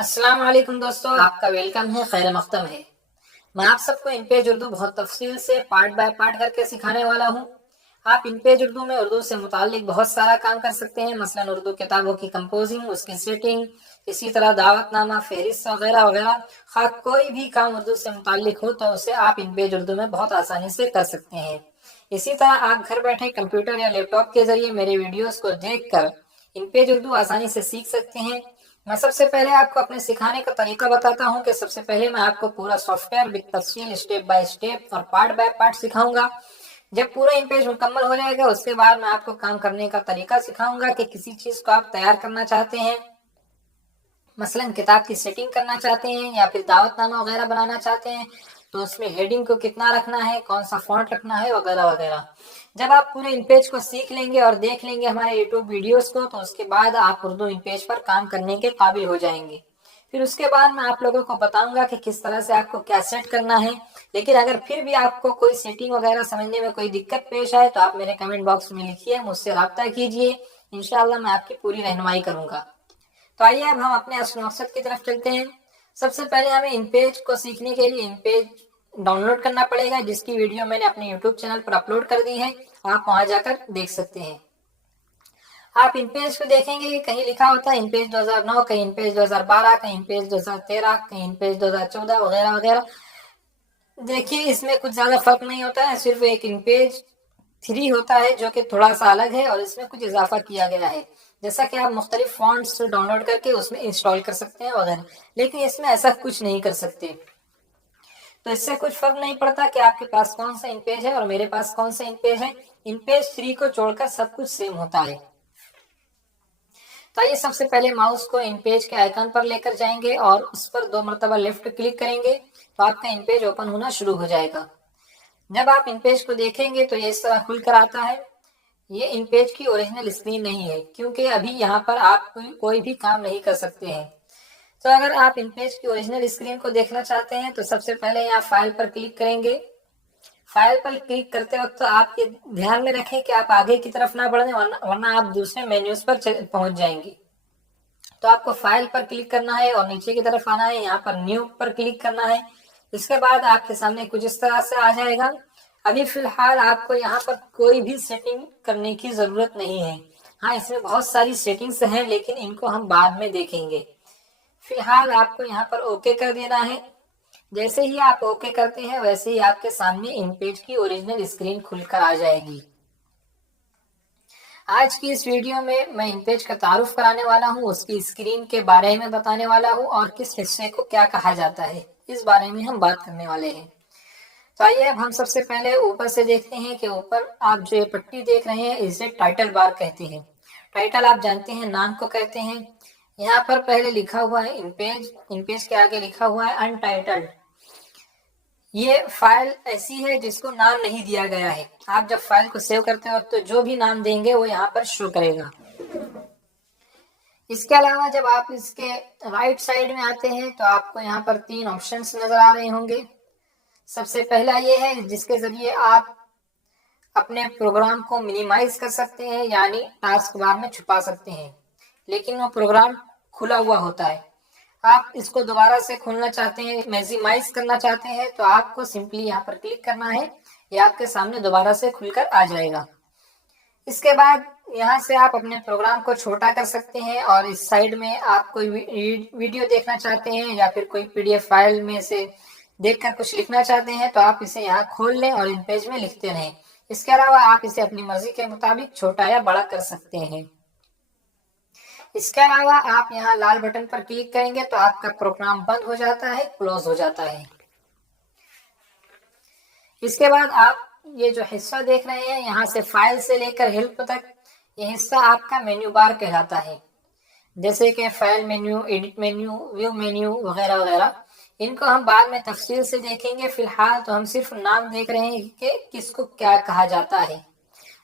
السلام علیکم دوستو، آپ کا ویلکم ہے، خیر مقدم ہے۔ میں آپ سب کو ان پیج اردو بہت تفصیل سے پارٹ بائی پارٹ کر کے سکھانے والا ہوں۔ آپ ان پیج اردو میں اردو سے متعلق بہت سارا کام کر سکتے ہیں، مثلا اردو کتابوں کی کمپوزنگ، اس کی سیٹنگ، اسی طرح دعوت نامہ، فہرست وغیرہ وغیرہ۔ خواہ کوئی بھی کام اردو سے متعلق ہو تو اسے آپ ان پیج اردو میں بہت آسانی سے کر سکتے ہیں۔ اسی طرح آپ گھر بیٹھے کمپیوٹر یا لیپ ٹاپ کے ذریعے میرے ویڈیوز کو دیکھ کر ان پیج اردو آسانی سے سیکھ سکتے ہیں۔ میں سب سے پہلے آپ کو اپنے سکھانے کا طریقہ بتاتا ہوں کہ سب سے پہلے میں آپ کو پورا سافٹ ویئر بالتفصیل اسٹیپ بائی اسٹیپ اور پارٹ بائی پارٹ سکھاؤں گا۔ جب پورا ان پیج مکمل ہو جائے گا اس کے بعد میں آپ کو کام کرنے کا طریقہ سکھاؤں گا کہ کسی چیز کو آپ تیار کرنا چاہتے ہیں، مثلا کتاب کی سیٹنگ کرنا چاہتے ہیں یا پھر دعوت نامہ وغیرہ بنانا چاہتے ہیں تو اس میں ہیڈنگ کو کتنا رکھنا ہے، کون سا فونٹ رکھنا ہے وغیرہ وغیرہ۔ جب آپ پورے ان پیج کو سیکھ لیں گے اور دیکھ لیں گے ہمارے یوٹیوب ویڈیوز کو تو اس کے بعد آپ اردو ان پیج پر کام کرنے کے قابل ہو جائیں گے۔ پھر اس کے بعد میں آپ لوگوں کو بتاؤں گا کہ کس طرح سے آپ کو کیا سیٹ کرنا ہے۔ لیکن اگر پھر بھی آپ کو کوئی سیٹنگ وغیرہ سمجھنے میں کوئی دقت پیش آئے تو آپ میرے کمنٹ باکس میں لکھیے، مجھ سے رابطہ کیجیے، انشاءاللہ میں آپ کی پوری رہنمائی کروں گا۔ تو آئیے اب ہم اپنے اصل مقصد کی طرف چلتے ہیں۔ سب سے پہلے ہمیں ان پیج کو سیکھنے کے لیے ان پیج ڈاؤن لوڈ کرنا پڑے گا، جس کی ویڈیو میں نے اپنے یوٹیوب چینل پر اپلوڈ کر دی ہے، آپ وہاں جا کر دیکھ سکتے ہیں۔ آپ ان پیج کو دیکھیں گے کہ کہیں لکھا ہوتا ہے ان پیج 2009، کہیں ان پیج 2012، کہیں ان پیج 2013، کہیں ان پیج 2014 وغیرہ وغیرہ۔ دیکھیے اس میں کچھ زیادہ فرق نہیں ہوتا ہے، صرف ایک ان پیج 3 ہوتا ہے جو کہ تھوڑا سا الگ ہے اور اس میں کچھ اضافہ کیا گیا ہے، جیسا کہ آپ مختلف فونٹس ڈاؤن لوڈ کر کے اس میں انسٹال کر سکتے ہیں وغیرہ، لیکن اس میں ایسا کچھ نہیں کر سکتے۔ تو اس سے کچھ فرق نہیں پڑتا کہ آپ کے پاس کون سا ان پیج ہے اور میرے پاس کون سا ان پیج ہے، ان پیج 3 کو چھوڑ کر سب کچھ سیم ہوتا ہے۔ تو یہ سب سے پہلے ماؤس کو ان پیج کے آئیکن پر لے کر جائیں گے اور اس پر 2 مرتبہ لیفٹ کلک کریں گے تو آپ کا ان پیج اوپن ہونا شروع ہو جائے گا۔ جب آپ ان پیج کو دیکھیں گے تو یہ اس طرح کھل کر آتا ہے۔ یہ ان پیج کی اوریجنل اسکرین نہیں ہے کیونکہ ابھی یہاں پر آپ کوئی بھی کام نہیں کر سکتے ہیں۔ تو اگر آپ ان پیج کی اوریجنل اسکرین کو دیکھنا چاہتے ہیں تو سب سے پہلے یہاں فائل پر کلک کریں گے۔ فائل پر کلک کرتے وقت آپ یہ دھیان میں رکھیں کہ آپ آگے کی طرف نہ بڑھیں ورنہ آپ دوسرے مینیوز پر پہنچ جائیں گے۔ تو آپ کو فائل پر کلک کرنا ہے اور نیچے کی طرف آنا ہے، یہاں پر نیو پر کلک کرنا ہے۔ اس کے بعد آپ کے سامنے کچھ اس طرح سے آ جائے گا۔ ابھی فی الحال آپ کو یہاں پر کوئی بھی سیٹنگ کرنے کی ضرورت نہیں ہے۔ ہاں اس میں بہت ساری سیٹنگز ہیں لیکن ان کو ہم بعد میں دیکھیں گے۔ فی الحال آپ کو یہاں پر اوکے کر دینا ہے۔ جیسے ہی آپ اوکے کرتے ہیں ویسے ہی آپ کے سامنے ان پیج کی اوریجنل اسکرین کھل کر آ جائے گی۔ آج کی اس ویڈیو میں ان پیج کا تعارف کرانے والا ہوں، اس کی اسکرین کے بارے میں بتانے والا ہوں اور کس حصے کو کیا کہا جاتا ہے، اس بارے میں ہم بات کرنے والے ہیں۔ تو آئیے اب ہم سب سے پہلے اوپر سے دیکھتے ہیں کہ اوپر آپ جو یہ پٹی دیکھ رہے ہیں اسے ٹائٹل بار کہتے ہیں۔ ٹائٹل آپ جانتے ہیں نام کو کہتے ہیں۔ یہاں پر پہلے لکھا ہوا ہے ان پیج کے آگے لکھا ہوا ہے انٹائٹلڈ۔ یہ فائل ایسی ہے جس کو نام نہیں دیا گیا ہے۔ آپ جب فائل کو سیو کرتے وقت جو بھی نام دیں گے وہ یہاں پر شو کرے گا۔ اس کے علاوہ جب آپ اس کے رائٹ سائڈ میں آتے ہیں تو آپ کو یہاں پر 3 آپشنز نظر آ رہے ہوں گے۔ سب سے پہلا یہ ہے جس کے ذریعے آپ اپنے پروگرام کو منیمائز کر سکتے ہیں، یعنی ٹاسک بار میں چھپا سکتے ہیں، لیکن وہ پروگرام کھلا ہوا ہوتا ہے۔ آپ اس کو دوبارہ سے کھولنا چاہتے ہیں، میکسیمائز کرنا چاہتے ہیں تو آپ کو سمپلی یہاں پر کلک کرنا ہے، یہ آپ کے سامنے دوبارہ سے کھل کر آ جائے گا۔ اس کے بعد یہاں سے آپ اپنے پروگرام کو چھوٹا کر سکتے ہیں اور اس سائڈ میں آپ کوئی ویڈیو دیکھنا چاہتے ہیں یا پھر کوئی PDF فائل میں سے دیکھ کر کچھ لکھنا چاہتے ہیں تو آپ اسے یہاں کھول لیں اور ان پیج میں لکھتے رہیں۔ اس کے علاوہ آپ اسے اپنی مرضی کے مطابق چھوٹا یا بڑا کر سکتے ہیں۔ اس کے علاوہ آپ یہاں لال بٹن پر کلک کریں گے تو آپ کا پروگرام بند ہو جاتا ہے، کلوز ہو جاتا ہے۔ اس کے بعد آپ یہ جو حصہ دیکھ رہے ہیں یہاں سے فائل سے لے کر ہیلپ تک، یہ حصہ آپ کا مینیو بار کہلاتا ہے، جیسے کہ file menu, edit menu, view menu وغیرہ وغیرہ۔ ان کو ہم بعد میں تفصیل سے دیکھیں گے، فی الحال تو ہم صرف نام دیکھ رہے ہیں کہ کس کو کیا کہا جاتا ہے۔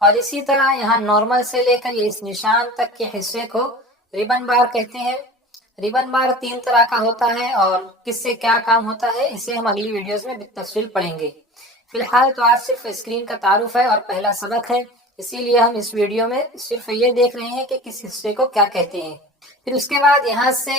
اور اسی طرح یہاں نارمل سے لے کر اس نشان تک کے حصے کو ریبن بار کہتے ہیں۔ ریبن بار 3 طرح کا ہوتا ہے اور کس سے کیا کام ہوتا ہے اسے ہم اگلی ویڈیوز میں بالتفصیل پڑھیں گے۔ فی الحال تو آج صرف اسکرین کا تعارف ہے اور پہلا سبق ہے، اسی لیے ہم اس ویڈیو میں صرف یہ دیکھ رہے ہیں کہ کس حصے کو کیا کہتے ہیں۔ پھر اس کے بعد یہاں سے